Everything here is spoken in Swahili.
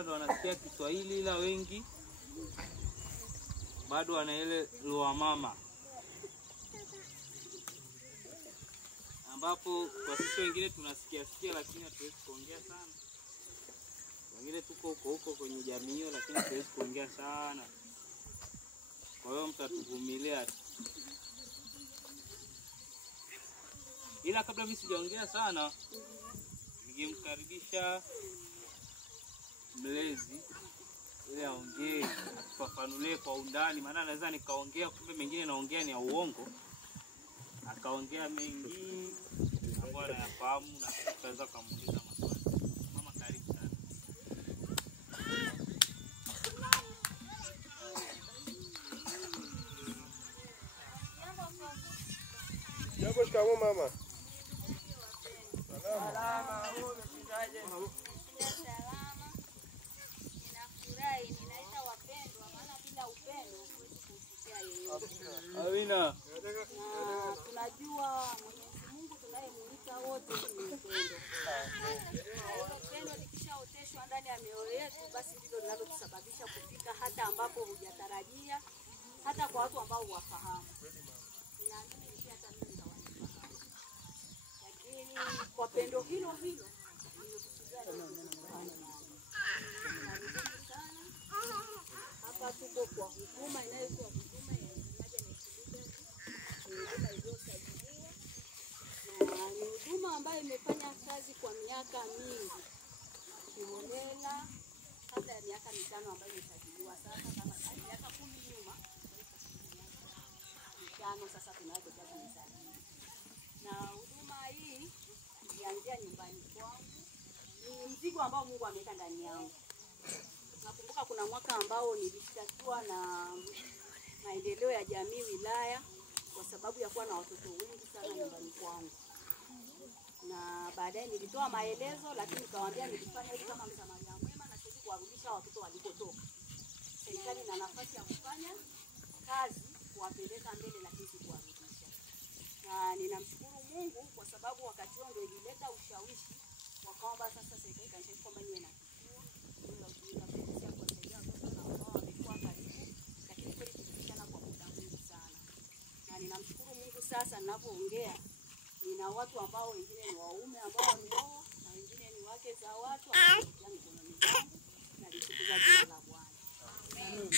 Ndio wanasikia Kiswahili, ila wengi bado wana ile lugha mama, ambapo kwa sisi wengine tunasikia lakini hatuwezi kuongea sana. Wengine tuko huko kwenye jamii hiyo, lakini hatuwezi kuongea sana. Kwa hiyo mtatuvumilia. Ila kabla mimi sijaongea sana, ningemkaribisha mlezi ili aongee, afafanulie kwa undani, maana naweza nikaongea kumbe mengine naongea ni ya uongo. Akaongea mengi ambayo anayafahamu na tutaweza kumuuliza maswali. Mama, karibu sana. Jambo, shikamoo mama. Salama, unaendaje? Salama. Ninafurahi, ninaita wapendwa, maana bila upendo huwezi kufikia yeyote. Amina. Na tunajua Mwenyezi Mungu tunayemuita wote ni upendo. Upendo likishaoteshwa ndani ya mioyo yetu, basi ndilo linalotusababisha kufika hata ambapo hujatarajia, hata kwa watu ambao huwafahamu. Ninaamini pia hata mimi nawafahamu. Lakini kwa pendo hilo hapa tuko kwa huduma inayoitwa huduma ya huduma iliyosajiliwa, na ni huduma ambayo imefanya kazi kwa miaka mingi kiholela, kabla ya miaka 5 ambayo imesajiliwa sasa, kama miaka 10 nyuma 5 sasa tunaanza kusajiliwa. Na huduma hii ilianzia nyumbani kwangu, ni mzigo ambao Mungu ameweka ndani yangu. Nakumbuka kuna mwaka ambao nilishtakiwa na maendeleo ya jamii wilaya kwa sababu ya kuwa na watoto wengi sana nyumbani kwangu. Na baadaye nilitoa maelezo, lakini nikawaambia nilifanya hivi kama msamaria mwema na siwezi kuwarudisha watoto walikotoka. Serikali ina nafasi ya kufanya kazi kuwapeleka mbele, lakini sikuwarudisha. Na ninamshukuru Mungu kwa sababu wakati huo ndio ilileta ushawishi wa kwamba sasa serikali kanisha kwamba niwe na kituo la kujiunga kuhusiana kwa kusaidia watoto na ambao wamekuwa karibu, lakini kweli tulishana kwa muda mwingi sana. Na ninamshukuru Mungu sasa ninapoongea nina watu ambao wengine ni waume ambao wameoa na wengine ni wake za watu ambao wamejaa mikononi mwangu, na litukuza jina la Bwana. Amen.